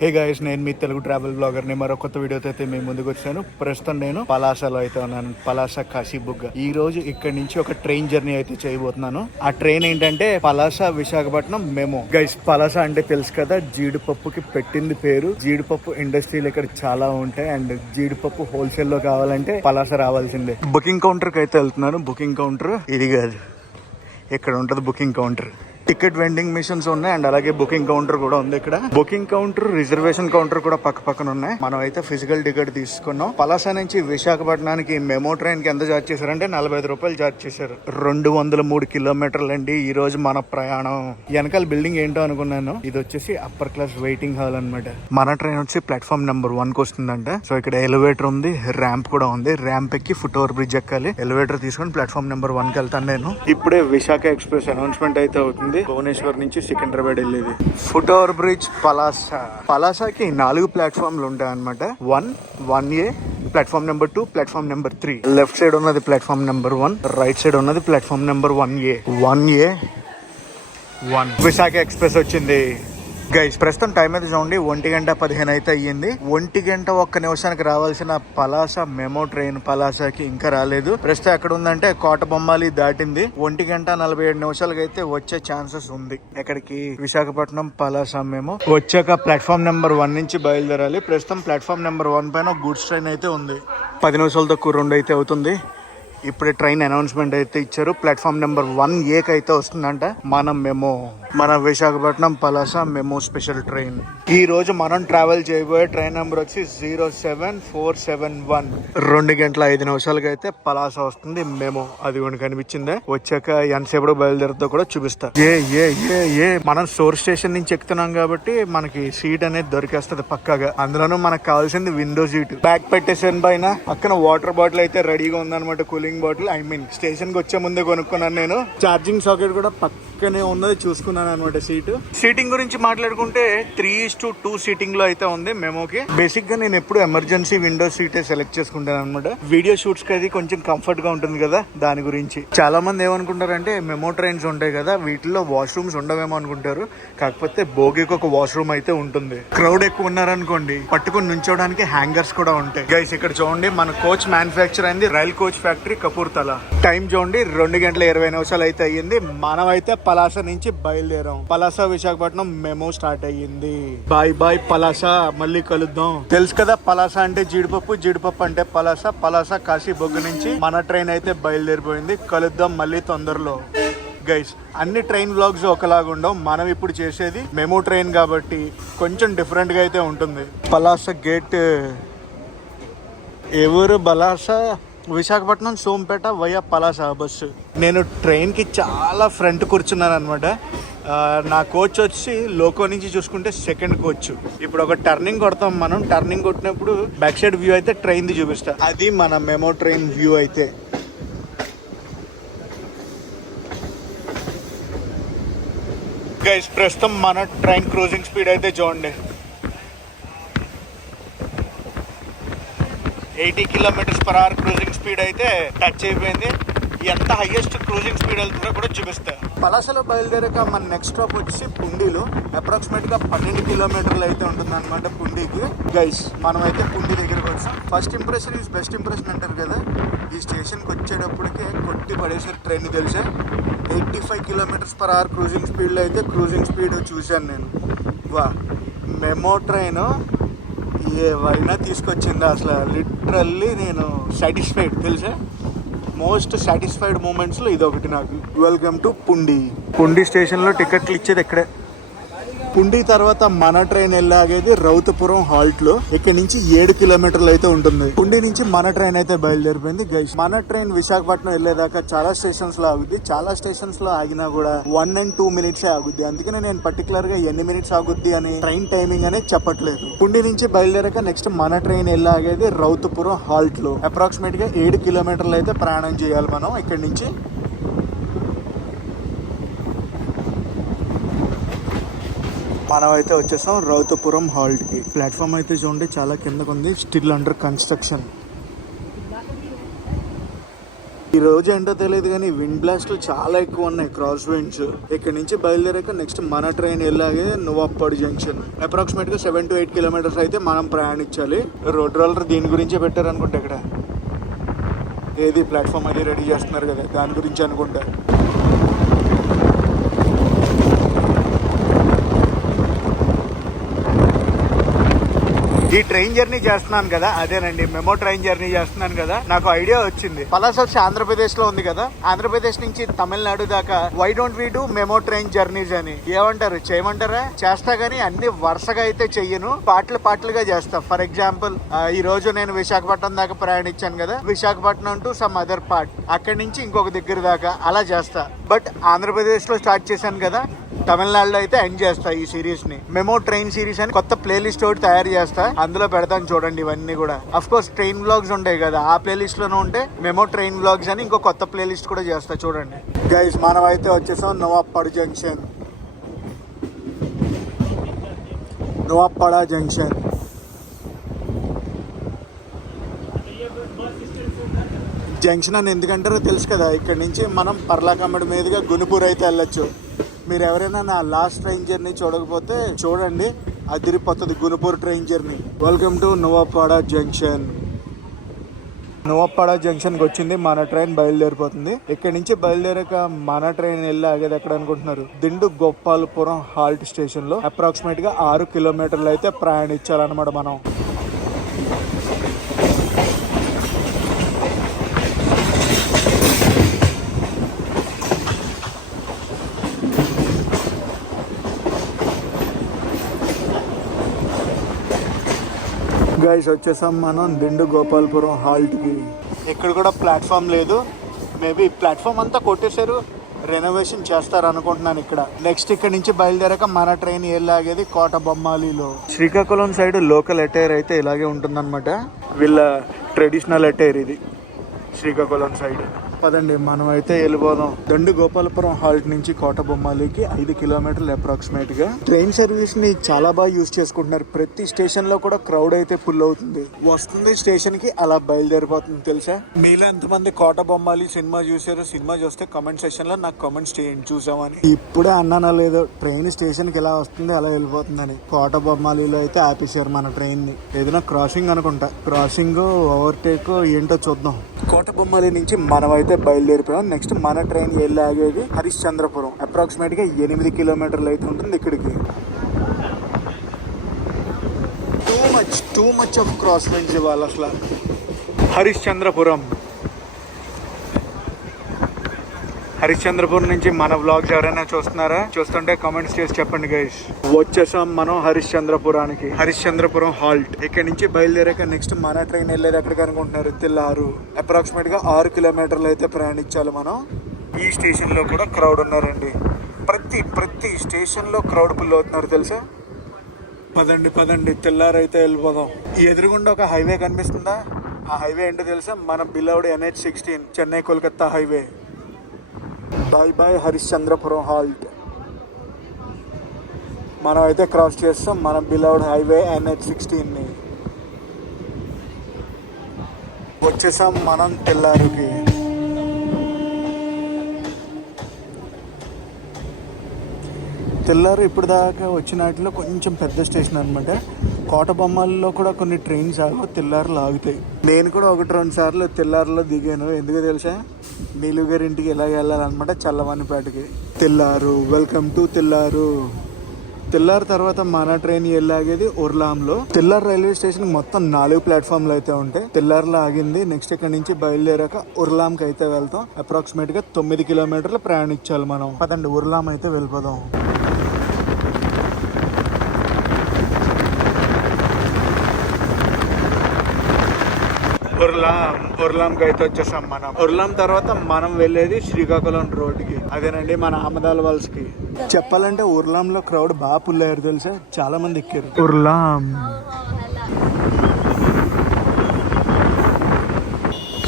Hey guys, నేను మీ Telugu travel blogger ని మరో కొత్త వీడియోతో అయితే మేము ముందుకు వచ్చాను. ప్రస్తుతం నేను పలాసలో అయితే ఉన్నాను. పలాస కాశీబుగ్గ. ఈ రోజు ఇక్కడ నుంచి ఒక ట్రైన్ జర్నీ అయితే చేయబోతున్నాను. ఆ ట్రైన్ ఏంటంటే పలాస విశాఖపట్నం మెమో. గైస్, పలాస అంటే తెలుసు కదా, జీడిపప్పుకి పెట్టింది పేరు. జీడిపప్పు ఇండస్ట్రీలు ఇక్కడ చాలా ఉంటాయి అండ్ జీడిపప్పు హోల్సేల్ లో కావాలంటే పలాస రావాల్సిందే. బుకింగ్ కౌంటర్ కి అయితే వెళ్తున్నాను. బుకింగ్ కౌంటర్ ఇది కాదు, ఇక్కడ ఉంటది booking counter. Ticket vending machines ఉన్నాయి అండ్ అలాగే బుకింగ్ కౌంటర్ కూడా ఉంది. ఇక్కడ బుకింగ్ కౌంటర్, రిజర్వేషన్ కౌంటర్ కూడా పక్క పక్కన ఉన్నాయి. మనం అయితే ఫిజికల్ టికెట్ తీసుకున్నాం. పలాస నుంచి విశాఖపట్నానికి మెమో ట్రైన్ కి ఎంత చార్జ్ చేశారంటే 45 రూపాయలు చార్జ్ చేశారు. 203 కిలోమీటర్లు అండి ఈ రోజు మన ప్రయాణం. వెనకాల బిల్డింగ్ ఏంటో అనుకున్నాను, ఇది వచ్చేసి అప్పర్ క్లాస్ వెయిటింగ్ హాల్ అనమాట. మన ట్రైన్ వచ్చి ప్లాట్ఫామ్ నెంబర్ 1 కి వస్తుందంట. సో ఇక్కడ ఎలివేటర్ ఉంది, ర్యాంప్ కూడా ఉంది. ర్యాంప్ ఎక్కి ఫుట్ ఓవర్ బ్రిడ్జ్ ఎక్కాలి. ఎలివేటర్ తీసుకొని ప్లాట్ఫామ్ నెంబర్ 1 కి వెళ్తాను నేను. ఇప్పుడే విశాఖ ఎక్స్ప్రెస్ అనౌన్స్మెంట్ అయితే అవుతుంది. భువనేశ్వర్ నుంచి సికింద్రాబాద్ వెళ్ళేది. ఫుట్ ఓవర్ బ్రిడ్జ్ పలాసకి 4 ప్లాట్ఫామ్లు ఉంటాయి అనమాట. 1A, platform number 2, platform number 3. Left side ఉన్నది ప్లాట్ఫామ్ నెంబర్ 1, రైట్ సైడ్ ఉన్నది platform number 1A. Visakha express వచ్చింది. గైస్, ప్రస్తుతం టైం అయితే చూడండి 1:15 అయితే అయ్యింది. 1:01 రావాల్సిన పలాస మెమో ట్రైన్ పలాసకి ఇంకా రాలేదు. ప్రస్తుతం ఎక్కడ ఉందంటే కోట బొమ్మాలి దాటింది. 1:47 అయితే వచ్చే ఛాన్సెస్ ఉంది. ఎక్కడికి? విశాఖపట్నం పలాస మెమో. వచ్చాక ప్లాట్ఫామ్ నెంబర్ 1 నుంచి బయలుదేరాలి. ప్రస్తుతం ప్లాట్ఫామ్ నెంబర్ 1 పైన గుడ్స్ ట్రైన్ అయితే ఉంది. 10 నిమిషాలు తక్కువ 2 అయితే అవుతుంది. ఇప్పుడే ట్రైన్ అనౌన్స్మెంట్ అయితే ఇచ్చారు. ప్లాట్ఫామ్ నెంబర్ 1A అయితే వస్తుందంట మన మెమో. మన Visakhapatnam Palasa memo special train. ఈ రోజు మనం ట్రావెల్ చేయబోయే ట్రైన్ నెంబర్ వచ్చి 07471. 2:05 అయితే పలాస వస్తుంది మెమో. అది కూడా కనిపించిందే. వచ్చాక ఎంతసేపు బయలుదేరుతో కూడా చూపిస్తా. మనం సోర్స్ స్టేషన్ నుంచి ఎక్కుతున్నాం కాబట్టి మనకి సీట్ అనేది దొరికేస్తుంది పక్కాగా. అందులోనూ మనకు కావాల్సింది విండో సీట్. బ్యాగ్ పెట్టేసాను పైన. పక్కన వాటర్ బాటిల్ అయితే రెడీగా ఉందన్నమాట. Cooling bottle. స్టేషన్ కి వచ్చే ముందే కొనుక్కున్నాను నేను. ఛార్జింగ్ సాకెట్ కూడా పక్కనే ఉన్నది చూసుకున్నాను అనమాట. సీటింగ్ గురించి మాట్లాడుకుంటే 3:2 సీటింగ్ లో అయితే ఉంది మెమోకి. బేసిక్ గా నేను ఎప్పుడు ఎమర్జెన్సీ విండో సీటే సెలెక్ట్ చేసుకుంటాను అనమాట. వీడియో షూట్స్ కి అది కొంచెం కంఫర్ట్ గా ఉంటుంది కదా, దాని గురించి. చాలా మంది ఏమనుకుంటారంటే మెమో ట్రైన్స్ ఉంటాయి కదా, వీటిలో వాష్రూమ్స్ ఉండవేమో అనుకుంటారు. కాకపోతే బోగికి ఒక వాష్రూమ్ అయితే ఉంటుంది. క్రౌడ్ ఎక్కువ ఉన్నారనుకోండి, పట్టుకుని నుంచోడానికి హ్యాంగర్స్ కూడా ఉంటాయి. గైస్, ఇక్కడ చూడండి మన కోచ్ మ్యానుఫ్యాక్చర్ అయింది rail coach factory Kapurthala. Time చూడండి 2:20 అయితే అయ్యింది. మనం అయితే పలాస నుంచి బయలుదేరాం. పలాస విశాఖపట్నం మెమో స్టార్ట్ అయ్యింది. బాయ్ బాయ్ పలాస, మళ్ళీ కలుద్దాం. తెలుసు కదా, పలాస అంటే జీడిపప్పు, జీడిపప్పు అంటే పలాస. పలాస కాశీబుగ్గ నుంచి మన ట్రైన్ అయితే బయలుదేరిపోయింది. కలుద్దాం మళ్ళీ తొందరలో. గైస్, అన్ని ట్రైన్ వ్లాగ్స్ ఒకలాగా ఉండవు. మనం ఇప్పుడు చేసేది మెమో ట్రైన్ కాబట్టి కొంచెం డిఫరెంట్ గా అయితే ఉంటుంది. పలాస గేట్ ఎవరు బలాస విశాఖపట్నం సోంపేట వయా పలాస బస్సు. నేను ట్రైన్కి చాలా ఫ్రంట్ కూర్చున్నాను అనమాట. నా కోచ్ వచ్చి లోకో నుంచి చూసుకుంటే సెకండ్ కోచ్. ఇప్పుడు ఒక టర్నింగ్ కొడతాం మనం. టర్నింగ్ కొట్టినప్పుడు బ్యాక్ సైడ్ వ్యూ అయితే ట్రైన్ది చూపిస్తా. అది మన మెమో ట్రైన్ వ్యూ అయితే. గైస్, ప్రస్తుతం మన ట్రైన్ క్రూజింగ్ స్పీడ్ అయితే చూడండి 80 km/h క్రూజింగ్ స్పీడ్ అయితే టచ్ అయిపోయింది. ఎంత హైయెస్ట్ క్రూజింగ్ స్పీడ్ వెళ్తుందో కూడా చూపిస్తా. పలాసలో బయలుదేరాక మన నెక్స్ట్ స్టాప్ వచ్చి పుండిలో. అప్రాక్సిమేట్ గా 12 కిలోమీటర్లు అయితే ఉంటుంది అనమాట పుండికి. గైస్, మనం అయితే పుండి దగ్గరకు వచ్చాం. First impression is best impression అంటారు కదా. ఈ స్టేషన్కి వచ్చేటప్పటికే కొట్టి పడేసారు ట్రైన్. తెలిసే 85 km/h క్రూజింగ్ స్పీడ్లో అయితే క్రూజింగ్ స్పీడ్ చూశాను నేను. వా, మెమో ట్రైన్ ఏవైనా తీసుకొచ్చింది అసలు. లిటరల్లీ నేను సాటిస్ఫైడ్. తెలుసా, మోస్ట్ సాటిస్ఫైడ్ మూమెంట్స్ లో ఇదొకటి నాకు. వెల్కమ్ టు పుండి స్టేషన్ లో టికెట్లు ఇచ్చేది ఎక్కడే. పుండి తర్వాత మన ట్రైన్ వెళ్ళాగేది రౌతపురం హాల్ట్ లో. ఇక్కడ నుంచి 7 కిలోమీటర్లు అయితే ఉంటుంది. పుండి నుంచి మన ట్రైన్ అయితే బయలుదేరిపోయింది. గైస్, మన ట్రైన్ విశాఖపట్నం వెళ్ళేదాకా చాలా స్టేషన్స్ లో ఆగుద్ది. చాలా స్టేషన్స్ లో ఆగినా కూడా 1 and 2 minutes ఆగుద్ది. అందుకనే నేను పర్టికులర్ గా ఎన్ని మినిట్స్ ఆగుద్ది అని ట్రైన్ టైమింగ్ అనేది చెప్పట్లేదు. పుండి నుంచి బయలుదేరాక నెక్స్ట్ మన ట్రైన్ వెళ్ళాగేది రౌతపురం హాల్ట్ లో. అప్రాక్సిమేట్ గా 7 కిలోమీటర్లు అయితే ప్రయాణం చేయాలి మనం ఇక్కడ నుంచి. మనం అయితే వచ్చేసాం రౌతపురం హాల్ట్ కి. ప్లాట్ఫామ్ అయితే చూడండి చాలా కిందకు ఉంది. Still under construction. ఈ రోజు ఏంటో తెలియదు కానీ విండ్ బ్లాస్ట్లు చాలా ఎక్కువ ఉన్నాయి, క్రాస్ విండ్స్. ఇక్కడ నుంచి బయలుదేరాక నెక్స్ట్ మన ట్రైన్ వెళ్ళాగే నువ్వప్పడు జంక్షన్. అప్రాక్సిమేట్ గా 7 to 8 కిలోమీటర్స్ అయితే మనం ప్రయాణించాలి. రోడ్ రోలర్ దీని గురించే పెట్టారు అనుకుంటా. ఇక్కడ ఏది ప్లాట్ఫామ్ అది రెడీ చేస్తున్నారు కదా, దాని గురించి అనుకుంటా. ఈ ట్రైన్ జర్నీ చేస్తున్నాను కదా, అదేనండి మెమో ట్రైన్ జర్నీ చేస్తున్నాను కదా, నాకు ఐడియా వచ్చింది. పలాస వచ్చి ఆంధ్రప్రదేశ్ లో ఉంది కదా, ఆంధ్రప్రదేశ్ నుంచి తమిళనాడు దాకా why don't we do memo train journeys అని. ఏమంటారు, చేయమంటారా? చేస్తా గానీ అన్ని వరుసగా అయితే చెయ్యను, పాటలుగా చేస్తా. ఫర్ ఎగ్జాంపుల్ ఈ రోజు నేను విశాఖపట్నం దాకా ప్రయాణించాను కదా, Visakhapatnam to some other part, అక్కడి నుంచి ఇంకొక దగ్గర దాకా అలా చేస్తా. బట్ ఆంధ్రప్రదేశ్ లో స్టార్ట్ చేశాను కదా, తమిళనాడులో అయితే ఎండ్ చేస్తా ఈ సిరీస్ ని. మెమో ట్రైన్ సిరీస్ అని కొత్త ప్లేలిస్ట్ ఒకటి తయారు చేస్తా, అందులో పెడతాను చూడండి. ఇవన్నీ కూడా అఫ్ కోర్స్ ట్రైన్ వ్లాగ్స్ ఉంటాయి కదా, ఆ ప్లేలిస్ట్ లోనే ఉంటే మెమో ట్రైన్ వ్లాగ్స్ అని ఇంకో కొత్త ప్లేలిస్ట్ కూడా చేస్తా చూడండి. గైస్ మనం అయితే వచ్చేసాం నువ్వప్పడు జంక్షన్, నువ్వప్పడ జంక్షన్. జంక్షన్ అని ఎందుకంటారో తెలుసు కదా, ఇక్కడ నుంచి మనం పర్లాకమ్మడి మీదుగా గునుపూర్ అయితే వెళ్ళొచ్చు. మీరు ఎవరైనా నా లాస్ట్ ట్రైన్ జర్నీ చూడకపోతే చూడండి, అదిరిపోతుంది Gunupur train journey. Welcome to Naupada junction. Naupada జంక్షన్కి వచ్చింది, మన ట్రైన్ బయలుదేరిపోతుంది. ఇక్కడ నుంచి బయలుదేరాక మన ట్రైన్ వెళ్ళి ఆగేది ఎక్కడ అనుకుంటున్నారు? దిండు గోపాలపురం హాల్ట్ స్టేషన్ లో అప్రాక్సిమేట్ గా 6 కిలోమీటర్లు అయితే ప్రయాణించాలన్నమాట మనం. గైస్ వచ్చేసాం మనం దిండు గోపాలపురం హాల్ట్ కి. ఇక్కడ కూడా ప్లాట్ఫామ్ లేదు, మేబీ ప్లాట్ఫామ్ అంతా కొట్టేశారు, రెనోవేషన్ చేస్తారు అనుకుంటున్నాను ఇక్కడ. నెక్స్ట్ ఇక్కడ నుంచి బయలుదేరాక మన ట్రైన్ వెళ్ళాగేది కోట బొమ్మాలిలో. శ్రీకాకుళం సైడ్ లోకల్ అటైర్ అయితే ఇలాగే ఉంటుందన్నమాట, వీళ్ళ ట్రెడిషనల్ అటైర్ ఇది శ్రీకాకుళం సైడ్. పదండి మనం అయితే వెళ్ళిపోదాం. దండు గోపాలపురం హాల్ట్ నుంచి కోట బొమ్మాలికి 5 కిలోమీటర్లు అప్రాక్సిమేట్ గా. ట్రైన్ సర్వీస్ ని చాలా బాగా యూజ్ చేసుకుంటున్నారు. ప్రతి స్టేషన్ లో కూడా క్రౌడ్ అయితే ఫుల్ అవుతుంది, వస్తుంది స్టేషన్ కి అలా బయలుదేరిపోతుంది. తెలుసా మీలో ఎంతమంది కోట బొమ్మాలి సినిమా చూసారు? సినిమా చూస్తే కామెంట్ సెక్షన్ లో నాకు కామెంట్స్ చేయండి చూసామని. ఇప్పుడే అన్నానా లేదో ట్రైన్ స్టేషన్ కి ఎలా వస్తుంది అలా వెళ్ళిపోతుందని. కోట బొమ్మాలిలో అయితే ఆపేశారు మన ట్రైన్ ని, ఏదైనా క్రాసింగ్ అనుకుంటా, క్రాసింగ్ ఓవర్టేక్ ఏంటో చూద్దాం. కోట బొమ్మాలి నుంచి మనం అయితే బయలుదేరిపోయాం. నెక్స్ట్ మన ట్రైన్ వెళ్ళి ఆగేది హరిశ్చంద్రపురం. అప్రాక్సిమేట్ గా 8 కిలోమీటర్లు అయితే ఉంటుంది ఇక్కడికి. Too much of cross winds ఇవ్వాలి అసలు. హరిశ్చంద్రపురం నుంచి మన వ్లాగ్స్ ఎవరైనా చూస్తున్నారా? చూస్తుంటే కామెంట్స్ చేసి చెప్పండి గైస్. వచ్చేసాం మనం హరిశ్చంద్రపురానికి, హరిశ్చంద్రపురం హాల్ట్. ఇక్కడ నుంచి బయలుదేరాక నెక్స్ట్ మన ట్రైన్ వెళ్ళేది ఎక్కడికి అనుకుంటున్నారు? తెల్లారు. అప్రాక్సిమేట్ గా 6 కిలోమీటర్లు అయితే ప్రయాణించాలి మనం. ఈ స్టేషన్ లో కూడా క్రౌడ్ ఉన్నారండి, ప్రతి స్టేషన్ లో క్రౌడ్ ఫుల్ అవుతున్నారు తెలుసా. పదండి తెల్లారు అయితే వెళ్ళిపోదాం. ఈ ఎదురుగుండా ఒక హైవే కనిపిస్తుందా? ఆ హైవే ఏంటో తెలుసా? మన beloved NH16 Chennai Kolkata highway. By Harishchandrapuram halt. మనం అయితే క్రాస్ చేస్తాం మన బిలౌడ్ హైవే NH16 ని. వచ్చేసాం మనం తెల్లారుకి. తెల్లారు ఇప్పుడు దాకా వచ్చిన వాటిలో కొంచెం పెద్ద స్టేషన్ అనమాట. కోట బొమ్మల్లో కూడా కొన్ని ట్రైన్స్ తెల్లారులో ఆగుతాయి. నేను కూడా 1-2 సార్లు తెల్లారులో దిగాను. ఎందుకో తెలుసా? నీలు గారి ఇంటికి ఎలా వెళ్ళాలన్నమాట, చల్లవానిపేటకి. తెల్లారు, వెల్కమ్ టు తెల్లారు. తెల్లారు తర్వాత మన ట్రైన్ వెళ్ళాగేది ఉర్లాంలో. తెల్లారు రైల్వే స్టేషన్ మొత్తం 4 ప్లాట్ఫామ్లు అయితే ఉంటాయి. తెల్లారులో ఆగింది. నెక్స్ట్ ఇక్కడ నుంచి బయలుదేరాక ఉర్లాంకి అయితే వెళ్తాం. అప్రాక్సిమేట్ గా 9 కిలోమీటర్లు ప్రయాణించాలి మనం. పదండి ఉర్లాం అయితే వెళ్ళిపోదాం. ఉర్లాంకి అయితే వచ్చేసాం మనం. ఉర్లాం తర్వాత మనం వెళ్ళేది శ్రీకాకుళం రోడ్డుకి, అదేనండి మన ఆమదాల వలస కి. చెప్పాలంటే ఉర్లాంలో క్రౌడ్ బాగా ఫుల్ అయ్యారు తెలుసా, చాలా మంది ఎక్కారు. ఉర్లాం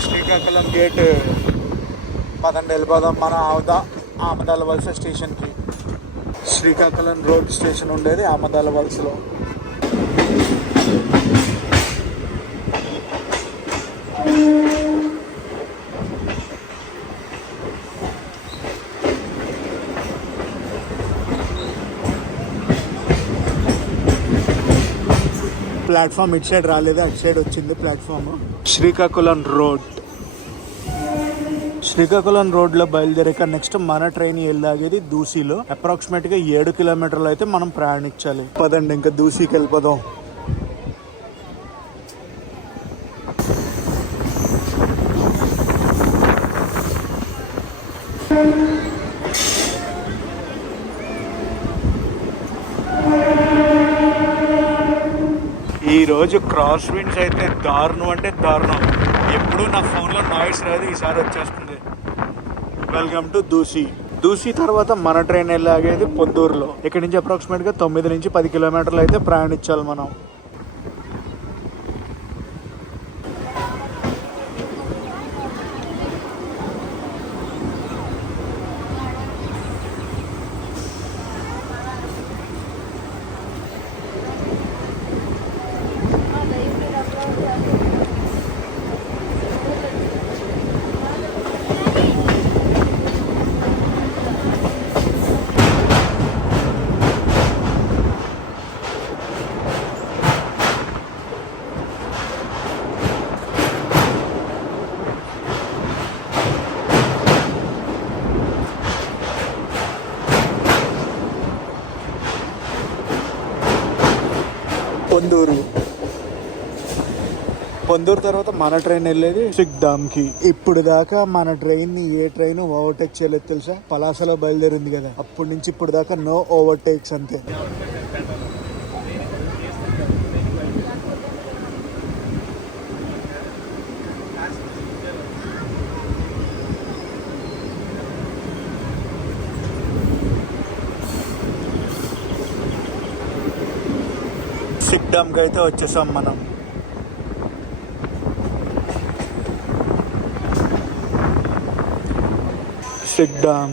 శ్రీకాకుళం గేట్. పదండి వెళ్ళిపోదాం మన ఆమదాల వలస స్టేషన్ కి. శ్రీకాకుళం రోడ్ స్టేషన్ ఉండేది ఆమదాల వలసలో. ప్లాట్ఫామ్ ఇటు సైడ్ రాలేదు, అటు సైడ్ వచ్చింది ప్లాట్ఫామ్. శ్రీకాకుళం రోడ్. శ్రీకాకుళం రోడ్లో బయలుదేరాక నెక్స్ట్ మన ట్రైన్ వెళ్ళాగేది దూసిలో. అప్రాక్సిమేట్గా 7 కిలోమీటర్లు అయితే మనం ప్రయాణించాలి. పదండి ఇంకా దూసికి వెళ్ళిపోదాం. ఈరోజు క్రాస్ విండ్స్ అయితే దారుణం అంటే దారుణం. ఎప్పుడు నా ఫోన్లో నాయిస్ రాదు, ఈసారి వచ్చేస్తుంది. Welcome to దూసి. దూసి తర్వాత మన ట్రైన్ వెళ్ళాగేది పొందూరులో. ఇక్కడ నుంచి అప్రాక్సిమేట్గా 9 నుంచి 10 కిలోమీటర్లు అయితే ప్రయాణించాలి మనం. పొందూరు తర్వాత మన ట్రైన్ వెళ్ళేది సిక్దామ్ కి. ఇప్పుడు దాకా మన ట్రైన్ ని ఏ ట్రైన్ ఓవర్టేక్ చేయలేదు తెలుసా. పలాసలో బయలుదేరింది కదా, అప్పటి నుంచి ఇప్పుడు దాకా నో ఓవర్టేక్స్ అంతే. సిక్దామ్ కి అయితే వచ్చేసాం మనం. సిక్దామ్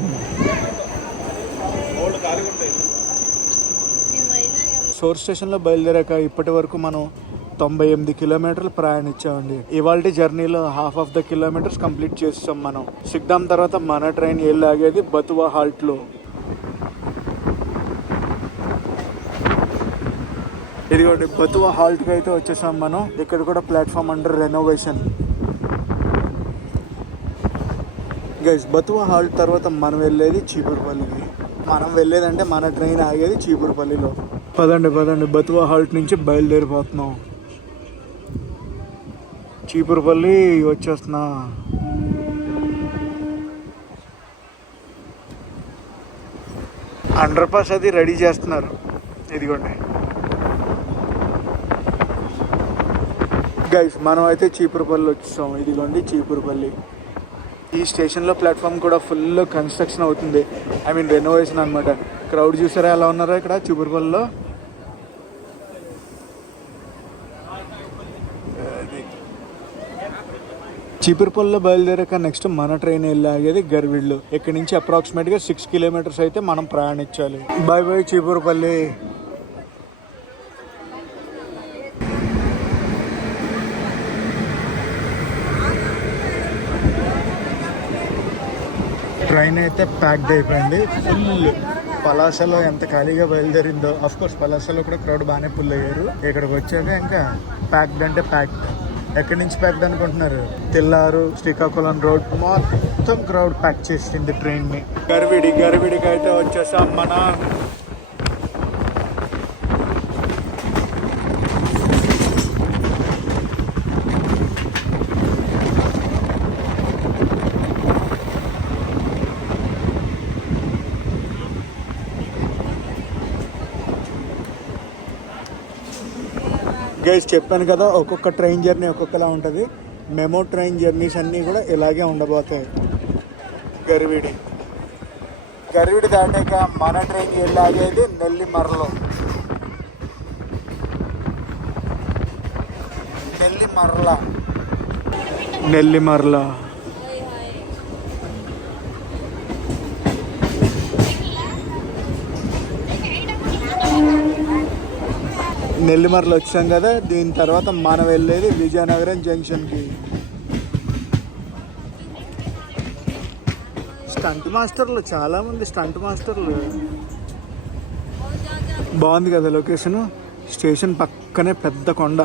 సోర్స్ స్టేషన్లో బయలుదేరాక ఇప్పటి వరకు మనం 98 కిలోమీటర్లు ప్రయాణించామండి. ఇవాళ జర్నీలో half of the kilometres complete చేస్తాం మనం. సిక్దామ్ తర్వాత మన ట్రైన్ వెళ్ళాగేది బతువా హాల్ట్లో. ఇదిగోండి బతువా హాల్ట్కి అయితే వచ్చేసాం మనం. ఇక్కడ కూడా platform under renovation. Guys bathua halt తర్వాత మనం వెళ్ళేది చీపురుపల్లికి. మనం వెళ్ళేదంటే మన ట్రైన్ ఆగేది చీపురుపల్లిలో. పదండి బతువా హాల్ట్ నుంచి బయలుదేరిపోతున్నాం. చీపురుపల్లి వచ్చేస్తున్నా. అండర్ పాస్ అది రెడీ చేస్తున్నారు. ఇదిగోండి గైస్ మనం అయితే చీపురుపల్లి వచ్చేసాం. ఇదిగోండి చీపురుపల్లి. ఈ స్టేషన్లో ప్లాట్ఫామ్ కూడా ఫుల్ కన్స్ట్రక్షన్ అవుతుంది, ఐ మీన్ రెనోవేషన్ అనమాట. క్రౌడ్ చూసారా ఎలా ఉన్నారో ఇక్కడ చీపురుపల్లిలో. చీపురుపల్లిలో బయలుదేరాక నెక్స్ట్ మన ట్రైన్ వెళ్ళాగేది గర్విళ్ళు. ఇక్కడ నుంచి అప్రాక్సిమేట్గా 6 కిలోమీటర్స్ అయితే మనం ప్రయాణించాలి. Bye bye Cheepurupalli. ట్రైన్ అయితే ప్యాక్డ్ అయిపోయింది ఫుల్. పలాసలో ఎంత ఖాళీగా బయలుదేరిందో. అఫ్ కోర్స్ పలాసలో కూడా క్రౌడ్ బాగానే ఫుల్ అయ్యారు. ఇక్కడికి వచ్చాక ఇంకా ప్యాక్డ్ అంటే ప్యాక్డ్. ఎక్కడి నుంచి ప్యాక్డ్ అనుకుంటున్నారు? తెల్లారు శ్రీకాకుళం రోడ్ మొత్తం క్రౌడ్ ప్యాక్ చేసింది ట్రైన్ ని. గర్విడికి అయితే వచ్చేసాం మన. గైస్ చెప్పాను కదా ఒక్కొక్క ట్రైన్ జర్నీ ఒక్కొక్కలా ఉంటుంది. మెమో ట్రైన్ జర్నీస్ అన్నీ కూడా ఇలాగే ఉండబోతాయి. గర్విడి దాటాక మన ట్రైన్ వెళ్ళాగేది నెల్లిమర్ల. నెల్లిమర్ల వచ్చాం కదా. దీని తర్వాత మనం వెళ్ళేది విజయనగరం జంక్షన్కి. స్టంట్ మాస్టర్లు చాలామంది. స్టంట్ మాస్టర్లు బాగుంది కదా లొకేషన్. స్టేషన్ పక్కనే పెద్ద కొండ.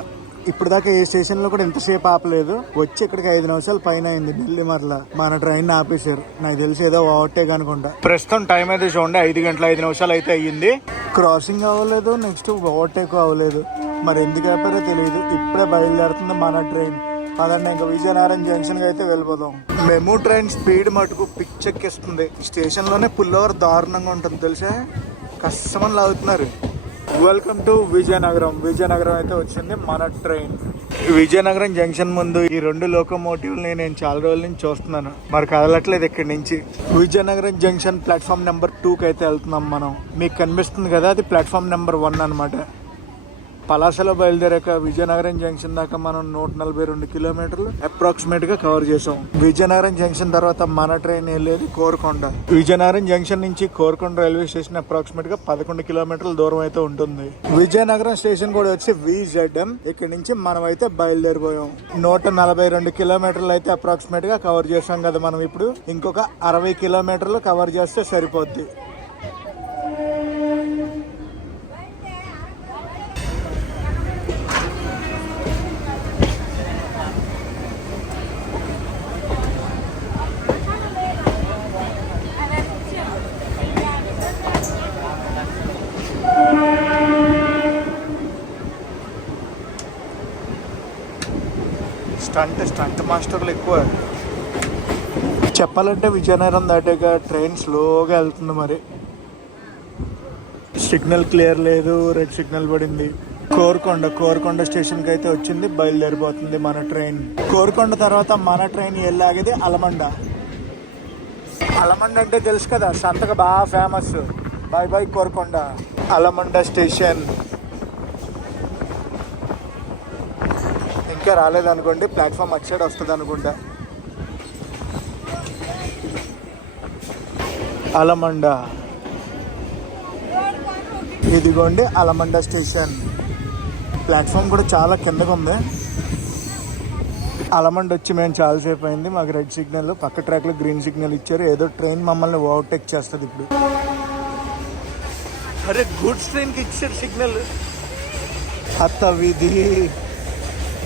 ఇప్పుడు దాకా ఏ స్టేషన్ లో కూడా ఇంతసేపు ఆపలేదు. వచ్చి ఇక్కడికి 5 నిమిషాలు పైన అయింది. ఢిల్లీ మరలా మన ట్రైన్ ఆపేశారు. నాకు తెలిసి ఏదో ఓవర్టేక్ అనుకుంటా. ప్రస్తుతం టైం అయితే చూడండి 5 గంటల 5 నిమిషాలు అయితే అయ్యింది. క్రాసింగ్ అవ్వలేదు, నెక్స్ట్ ఓవర్టేక్ అవ్వలేదు. మరి ఎందుకు ఆపారో తెలియదు. ఇప్పుడే బయలుదేరుతుంది మన ట్రైన్. పదండి ఇంకా విజయనగరం జంక్షన్ కి అయితే వెళ్ళిపోదాం. మెమూ ట్రైన్ స్పీడ్ మటుకు పిచ్చెక్కిస్తుంది. స్టేషన్ లోనే పుల్ ఓవర్ దారుణంగా ఉంటుంది తెలుసా, కష్టమని లాగుతున్నారు. Welcome to Vizianagaram. విజయనగరం అయితే వచ్చింది మన ట్రైన్. విజయనగరం జంక్షన్ ముందు ఈ 2 లోకోమోటివ్ని నేను చాలా రోజుల నుంచి చూస్తున్నాను, మరి కదలట్లేదు ఇక్కడి నుంచి. విజయనగరం జంక్షన్ ప్లాట్ఫామ్ నెంబర్ 2కి అయితే వెళ్తున్నాం మనం. మీకు కనిపిస్తుంది కదా, అది ప్లాట్ఫామ్ నెంబర్ 1 అనమాట. పలాసలో బయలుదేరాక విజయనగరం జంక్షన్ దాకా మనం 142 కిలోమీటర్లు అప్రాక్సిమేట్ గా కవర్ చేసాం. విజయనగరం జంక్షన్ తర్వాత మన ట్రైన్ వెళ్ళేది కోరుకొండ. విజయనగరం జంక్షన్ నుంచి కోరుకొండ రైల్వే స్టేషన్ అప్రాక్సిమేట్ గా 11 కిలోమీటర్ల దూరం అయితే ఉంటుంది. విజయనగరం స్టేషన్ కూడా వచ్చి VZM. ఇక్కడ నుంచి మనం అయితే బయలుదేరిపోయాం. 142 కిలోమీటర్లు అయితే అప్రాక్సిమేట్ గా కవర్ చేసాం కదా మనం. ఇప్పుడు ఇంకొక 60 కిలోమీటర్లు కవర్ చేస్తే సరిపోద్ది. స్టంట్ మాస్టర్లు ఎక్కువ. చెప్పాలంటే విజయనగరం దాటాక ట్రైన్ స్లోగా వెళ్తుంది. మరి సిగ్నల్ క్లియర్ లేదు, రెడ్ సిగ్నల్ పడింది. కోరుకొండ స్టేషన్కి అయితే వచ్చింది, బయలుదేరిపోతుంది మన ట్రైన్. కోరుకొండ తర్వాత మన ట్రైన్ వెళ్ళాగేది అలమండ. అలమండ అంటే తెలుసు కదా, సంతక బాగా famous. By Korukonda. Allamanda station ఇంకా రాలేదనుకోండి, ప్లాట్ఫామ్ అటు సైడ్ వస్తుంది అనుకుంటా. అలమండ, ఇదిగోండి అలమండ స్టేషన్. ప్లాట్ఫామ్ కూడా చాలా కిందగా ఉంది. అలమండ వచ్చి మేము చాలాసేపు అయింది. మాకు రెడ్ సిగ్నల్, పక్క ట్రాక్లో గ్రీన్ సిగ్నల్ ఇచ్చారు. ఏదో ట్రైన్ మమ్మల్ని ఓవర్టేక్ చేస్తుంది ఇప్పుడు. అరే గూడ్స్ ట్రైన్కి ఇచ్చారు సిగ్నల్. అత్త వీధి.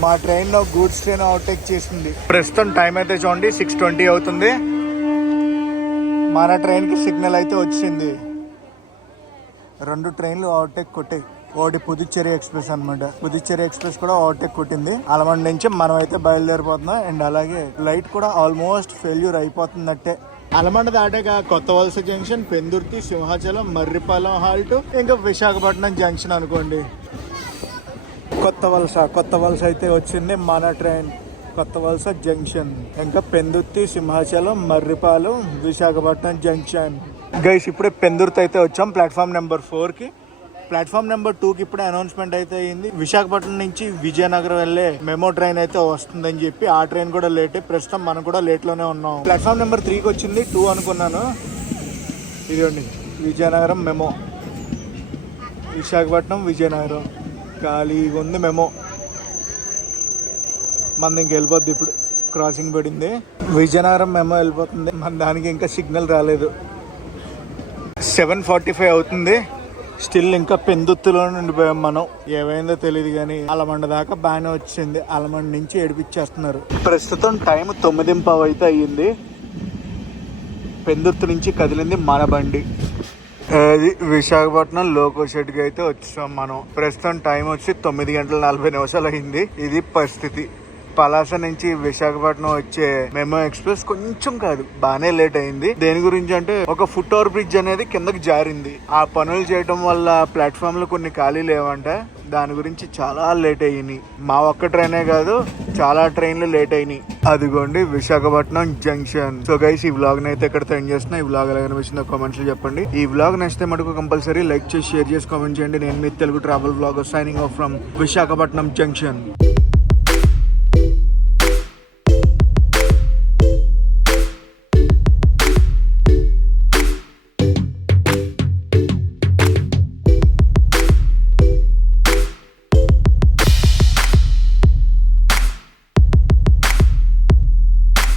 మా ట్రైన్లో గూడ్స్ ట్రైన్ ఓవర్టేక్ చేసింది. ప్రస్తుతం టైం అయితే చూడండి 6:20 అవుతుంది. మన ట్రైన్కి సిగ్నల్ అయితే వచ్చింది. 2 ట్రైన్లు ఓవర్టేక్ కొట్టాయి. ఒకటి పుదుచ్చేరి ఎక్స్ప్రెస్ అనమాట. పుదుచ్చేరి ఎక్స్ప్రెస్ కూడా ఓవర్టేక్ కొట్టింది. అలమండ నుంచి మనం అయితే బయలుదేరిపోతున్నాం. అండ్ అలాగే లైట్ కూడా ఆల్మోస్ట్ ఫెయిల్యూర్ అయిపోతున్నట్టే. అలమండ దాటాక కొత్త వలస జంక్షన్, పెందుర్తి, సింహాచలం, మర్రిపాలెం హాల్ట్, ఇంకా విశాఖపట్నం జంక్షన్ అనుకోండి. కొత్త వలస అయితే వచ్చింది మన ట్రైన్. కొత్త వలస జంక్షన్, ఇంకా పెందుర్తి, సింహాచలం, మర్రిపాలెం, విశాఖపట్నం జంక్షన్. గైస్ ఇప్పుడే పెందుర్తి అయితే వచ్చాం ప్లాట్ఫామ్ నెంబర్ 4కి. ప్లాట్ఫామ్ నెంబర్ 2కి ఇప్పుడే అనౌన్స్మెంట్ అయితే అయింది. విశాఖపట్నం నుంచి విజయనగరం వెళ్ళే మెమో ట్రైన్ అయితే వస్తుందని చెప్పి. ఆ ట్రైన్ కూడా లేటే. ప్రస్తుతం మనం కూడా లేట్ లోనే ఉన్నాం. ప్లాట్ఫామ్ నెంబర్ 3కి వచ్చింది. 2 అనుకున్నాను. ఇదిగోండి విజయనగరం మెమో. విశాఖపట్నం విజయనగరం ఖాళీగా ఉంది మెమో. మన ఇంక వెళ్ళిపోద్ది. ఇప్పుడు క్రాసింగ్ పడింది. విజయనగరం మెమో వెళ్ళిపోతుంది. మన దానికి ఇంకా సిగ్నల్ రాలేదు. 7:45 అవుతుంది. స్టిల్ ఇంకా పెందుత్తులో ఉండిపోయాం మనం. ఏమైందో తెలియదు కానీ అలమండ దాకా బాగానే వచ్చింది. అలమండ నుంచి ఏడిపించేస్తున్నారు. ప్రస్తుతం టైం 9:15 అయితే అయ్యింది. పెందుర్తి నుంచి కదిలింది మన బండి. అది విశాఖపట్నం లోకో షెడ్కి అయితే వచ్చాం మనం. ప్రస్తుతం టైం వచ్చి 9:40 అయింది. ఇది పరిస్థితి. పలాస నుంచి విశాఖపట్నం వచ్చే మెమో ఎక్స్ప్రెస్ కొంచెం కాదు బానే లేట్ అయింది. దేని గురించి అంటే ఒక ఫుట్ ఓవర్ బ్రిడ్జ్ అనేది కిందకి జారింది. ఆ పనులు చేయడం వల్ల ప్లాట్ఫామ్ లో కొన్ని ఖాళీ లేవంట. దాని గురించి చాలా లేట్ అయ్యింది. మా ఒక్క ట్రైనే కాదు, చాలా ట్రైన్లు లేట్ అయినాయి. అదిగోండి విశాఖపట్నం జంక్షన్. సో గైస్ ఈ వ్లాగ్ ని అయితే ఇక్కడ ఎండ్ చేస్తున్నా. ఈ వ్లాగ్ ఎలా అనిపించిందో కామెంట్స్ లో చెప్పండి. ఈ వ్లాగ్ నచ్చితే మటుకు కంపల్సరీ లైక్ చేసి షేర్ చేసి కామెంట్ చేయండి. నేను మీ Telugu travel vlogger signing off from Visakhapatnam junction.